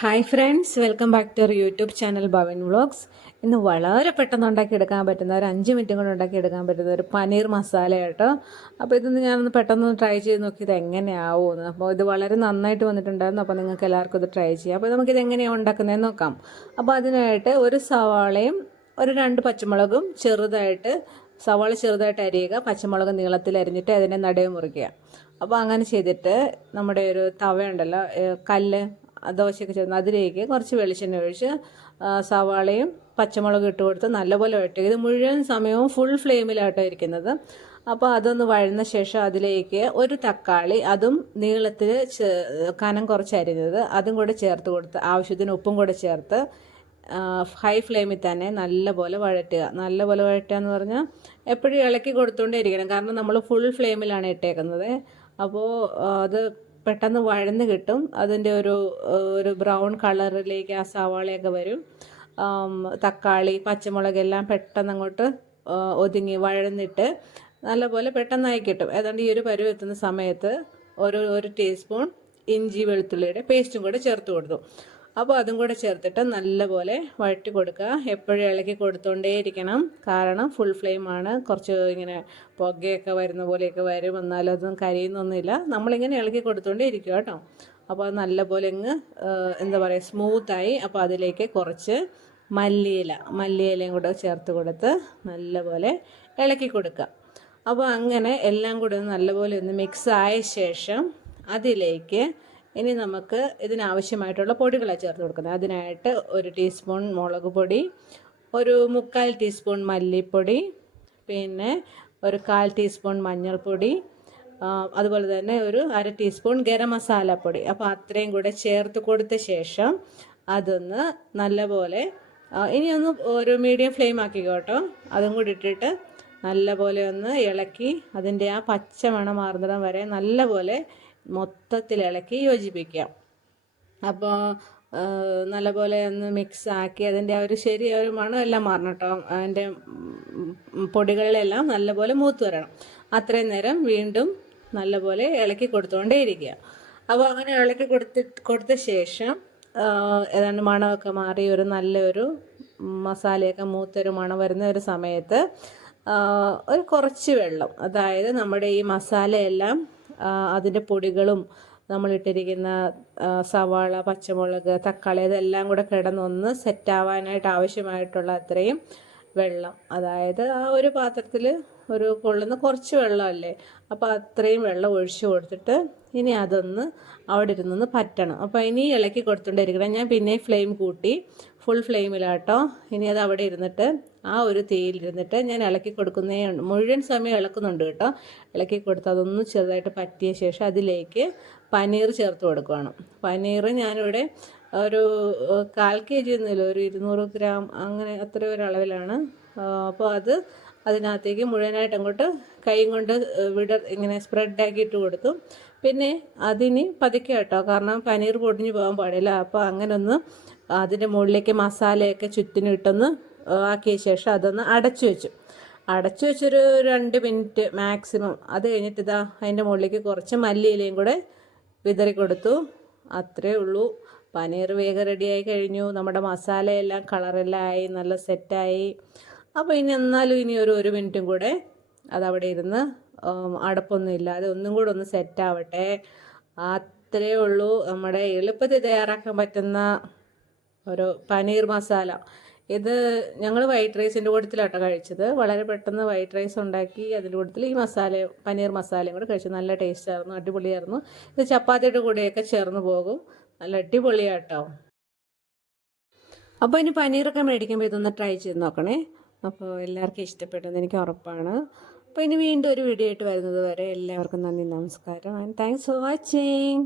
Hi friends, welcome back to our YouTube channel Bhavan vlogs. ഇന്ന് വളരെ പെട്ടെന്ന് ഉണ്ടാക്കിയെടുക്കാൻ പറ്റുന്ന ഒരു 5 മിനിറ്റും കൊണ്ട് ഉണ്ടാക്കിയെടുക്കാൻ പറ്റുന്ന ഒരു പനീർ മസാല കേട്ടോ. അപ്പോൾ ഇതൊന്ന് ഞാനൊന്ന് പെട്ടെന്ന് ട്രൈ ചെയ്ത് നോക്കി ഇത് എങ്ങനെയാവുമെന്ന്. അപ്പോൾ ഇത് വളരെ നന്നായിട്ട് വന്നിട്ടുണ്ടായിരുന്നു. അപ്പോൾ നിങ്ങൾക്ക് എല്ലാവർക്കും ഇത് ട്രൈ ചെയ്യാം. അപ്പോൾ നമുക്കിത് എങ്ങനെയാണ് ഉണ്ടാക്കുന്നതെന്ന് നോക്കാം. അപ്പോൾ അതിനായിട്ട് ഒരു സവാളയും ഒരു 2 പച്ചമുളകും സവാള ചെറുതായിട്ട് അരിയുക, പച്ചമുളക് നീളത്തിൽ അരിഞ്ഞിട്ട് അതിനെ നടുവ് മുറിക്കുക. അപ്പോൾ അങ്ങനെ ചെയ്തിട്ട് നമ്മുടെ ഒരു തവയുണ്ടല്ലോ, കല്ല് ദോശയൊക്കെ ചേർന്ന് അതിലേക്ക് കുറച്ച് വെളിച്ചെണ്ണ ഒഴിച്ച് സവാളയും പച്ചമുളകും ഇട്ട് കൊടുത്ത് നല്ലപോലെ വഴറ്റുക. ഇത് മുഴുവൻ സമയവും ഫുൾ ഫ്ലെയിമിലാട്ടോ ഇരിക്കുന്നത്. അപ്പോൾ അതൊന്ന് വഴന്ന ശേഷം അതിലേക്ക് ഒരു തക്കാളി, അതും നീളത്തിൽ കനം കുറച്ച് അരിഞ്ഞത്, അതും കൂടെ ചേർത്ത് കൊടുത്ത് ആവശ്യത്തിന് ഉപ്പും കൂടെ ചേർത്ത് ഹൈ ഫ്ലെയിമിൽ തന്നെ നല്ലപോലെ വഴറ്റുക. നല്ലപോലെ വഴറ്റുക എന്ന് പറഞ്ഞാൽ എപ്പോഴും ഇളക്കി കൊടുത്തുകൊണ്ടേ ഇരിക്കണം, കാരണം നമ്മൾ ഫുൾ ഫ്ലെയിമിലാണ് ഇട്ടേക്കുന്നത്. അപ്പോൾ അത് പെട്ടെന്ന് വഴന്ന് കിട്ടും. അതിൻ്റെ ഒരു ബ്രൗൺ കളറിലേക്ക് ആ സവാളയൊക്കെ വരും. തക്കാളി പച്ചമുളക് എല്ലാം പെട്ടെന്ന് അങ്ങോട്ട് ഒതുങ്ങി വഴന്നിട്ട് നല്ലപോലെ പെട്ടെന്നായി കിട്ടും. ഏതാണ്ട് ഈ ഒരു പരുവം എത്തുന്ന സമയത്ത് ഒരു ടീസ്പൂൺ ഇഞ്ചി വെളുത്തുള്ളിയുടെ പേസ്റ്റും കൂടെ ചേർത്ത് കൊടുത്തു. അപ്പോൾ അതും കൂടെ ചേർത്തിട്ട് നല്ലപോലെ വഴറ്റി കൊടുക്കുക. എപ്പോഴും ഇളക്കി കൊടുത്തുകൊണ്ടേയിരിക്കണം, കാരണം ഫുൾ ഫ്ലെയിമാണ്. കുറച്ച് ഇങ്ങനെ പുകയൊക്കെ വരുന്ന പോലെയൊക്കെ വരും, എന്നാലും അതൊന്നും കരിയുന്നൊന്നുമില്ല. നമ്മളിങ്ങനെ ഇളക്കി കൊടുത്തുകൊണ്ടേ ഇരിക്കുക കേട്ടോ. അപ്പോൾ അത് നല്ലപോലെ എന്താ പറയുക, സ്മൂത്തായി. അപ്പോൾ അതിലേക്ക് കുറച്ച് മല്ലിയിലയും കൂടെ ചേർത്ത് കൊടുത്ത് നല്ലപോലെ ഇളക്കി കൊടുക്കുക. അപ്പോൾ അങ്ങനെ എല്ലാം കൂടെ നല്ലപോലെ ഒന്ന് മിക്സ് ആയ ശേഷം അതിലേക്ക് ഇനി നമുക്ക് ഇതിനാവശ്യമായിട്ടുള്ള പൊടികളാണ് ചേർത്ത് കൊടുക്കുന്നത്. അതിനായിട്ട് 1 ടീസ്പൂൺ മുളക് പൊടി, ഒരു 3/4 ടീസ്പൂൺ മല്ലിപ്പൊടി, പിന്നെ ഒരു 1/4 ടീസ്പൂൺ മഞ്ഞൾപ്പൊടി, അതുപോലെ തന്നെ ഒരു 1/2 ടീസ്പൂൺ ഗരം മസാലപ്പൊടി. അപ്പോൾ അത്രയും കൂടെ ചേർത്ത് കൊടുത്ത ശേഷം അതൊന്ന് നല്ലപോലെ ഇനി ഒന്ന് ഒരു മീഡിയം ഫ്ലെയിം ആക്കിക്കോ കേട്ടോ. അതും കൂടി ഇട്ടിട്ട് നല്ലപോലെ ഒന്ന് ഇളക്കി അതിൻ്റെ ആ പച്ച മണം മാറുന്നിടം വരെ നല്ലപോലെ മൊത്തത്തിൽ ഇളക്കി യോജിപ്പിക്കാം. അപ്പോൾ നല്ലപോലെ ഒന്ന് മിക്സ് ആക്കി അതിൻ്റെ ആ ഒരു ശരിയൊരു മണം എല്ലാം മാറണം കേട്ടോ. അതിൻ്റെ പൊടികളിലെല്ലാം നല്ലപോലെ മൂത്ത് വരണം. അത്രയും നേരം വീണ്ടും നല്ലപോലെ ഇളക്കി കൊടുത്തുകൊണ്ടേ ഇരിക്കുക. അപ്പോൾ അങ്ങനെ ഇളക്കി കൊടുത്ത ശേഷം ഏതാണ്ട് മണമൊക്കെ മാറി നല്ലൊരു മസാലയൊക്കെ മൂത്തൊരു മണം വരുന്ന ഒരു സമയത്ത് ഒരു കുറച്ച് വെള്ളം, അതായത് നമ്മുടെ ഈ മസാലയെല്ലാം അതിൻ്റെ പൊടികളും നമ്മളിട്ടിരിക്കുന്ന സവാള പച്ചമുളക് തക്കാളി ഇതെല്ലാം കൂടെ കിടന്നൊന്ന് സെറ്റാവാനായിട്ട് ആവശ്യമായിട്ടുള്ള അത്രയും വെള്ളം, അതായത് ആ ഒരു പാത്രത്തിൽ കൊള്ളുന്ന കുറച്ച് വെള്ളമല്ലേ, അപ്പോൾ അത്രയും വെള്ളം ഒഴിച്ചു കൊടുത്തിട്ട് ഇനി അതൊന്ന് അവിടെ ഇരുന്നൊന്ന് പറ്റണം. അപ്പോൾ ഇനി ഇളക്കി കൊടുത്തുകൊണ്ടിരിക്കണം. ഞാൻ പിന്നെ ഫ്ലെയിം കൂട്ടി ഫുൾ ഫ്ലെയിമിലാട്ടോ. ഇനി അത് അവിടെ ഇരുന്നിട്ട് ആ ഒരു തീയിലിരുന്നിട്ട് ഞാൻ ഇളക്കി കൊടുക്കുന്നതുണ്ട്, മുഴുവൻ സമയം ഇളക്കുന്നുണ്ട് കേട്ടോ. ഇളക്കി കൊടുത്ത് അതൊന്ന് ചെറുതായിട്ട് പറ്റിയ ശേഷം അതിലേക്ക് പനീർ ചേർത്ത് കൊടുക്കണം. പനീർ ഞാനിവിടെ ഒരു 1/4 kg ഒന്നുമില്ല, ഒരു 200 ഗ്രാം അങ്ങനെ അത്ര ഒരു അളവിലാണ്. അപ്പോൾ അതിനകത്തേക്ക് മുഴുവനായിട്ട് അങ്ങോട്ട് കൈ കൊണ്ട് ഇങ്ങനെ സ്പ്രെഡാക്കി ഇട്ട് കൊടുത്തു. പിന്നെ അതിന് പതുക്കെ കേട്ടോ, കാരണം പനീർ പൊടിഞ്ഞു പോകാൻ പാടില്ല. അപ്പോൾ അങ്ങനെ ഒന്ന് അതിൻ്റെ മുകളിലേക്ക് മസാലയൊക്കെ ചുറ്റിനും ഇട്ടൊന്ന് ആക്കിയ ശേഷം അതൊന്ന് അടച്ചു വെച്ചൊരു 2 മിനിറ്റ് മാക്സിമം. അത് കഴിഞ്ഞിട്ട് അതിൻ്റെ മുകളിലേക്ക് കുറച്ച് മല്ലിയിലയും കൂടെ വിതറി കൊടുത്തു. അത്രേ ഉള്ളൂ, പനീർ വേഗം റെഡിയായി കഴിഞ്ഞു. നമ്മുടെ മസാലയെല്ലാം കളറെല്ലാം ആയി, നല്ല സെറ്റായി. അപ്പോൾ ഇനി ഒരു 1 മിനിറ്റും കൂടെ അതവിടെ ഇരുന്ന് അടപ്പൊന്നും ഇല്ലാതെ ഒന്നും കൂടെ ഒന്ന് സെറ്റാവട്ടെ. അത്രേ ഉള്ളൂ നമ്മുടെ എളുപ്പത്തിൽ തയ്യാറാക്കാൻ പറ്റുന്ന ഒരു പനീർ മസാല. ഇത് ഞങ്ങൾ വൈറ്റ് റൈസിൻ്റെ കൂട്ടത്തിലാട്ടോ കഴിച്ചത്. വളരെ പെട്ടെന്ന് വൈറ്റ് റൈസ് ഉണ്ടാക്കി അതിൻ്റെ കൂട്ടത്തിൽ ഈ പനീർ മസാലയും കൂടെ കഴിച്ചു. നല്ല ടേസ്റ്റായിരുന്നു, അടിപൊളിയായിരുന്നു. ഇത് ചപ്പാത്തിയുടെ കൂടെയൊക്കെ ചേർന്ന് പോകും, നല്ല അടിപൊളിയാട്ടോ. അപ്പോൾ ഇനി പനീറൊക്കെ മേടിക്കുമ്പോൾ ഇതൊന്ന് ട്രൈ ചെയ്ത് നോക്കണേ. അപ്പോൾ എല്ലാവർക്കും ഇഷ്ടപ്പെട്ടെന്ന് എനിക്ക് ഉറപ്പാണ്. അപ്പോൾ ഇനി വീണ്ടും ഒരു വീഡിയോ ആയിട്ട് വരുന്നത് വരെ എല്ലാവർക്കും നന്ദി, നമസ്കാരം, ആൻഡ് താങ്ക്സ് ഫോർ വാച്ചിങ്.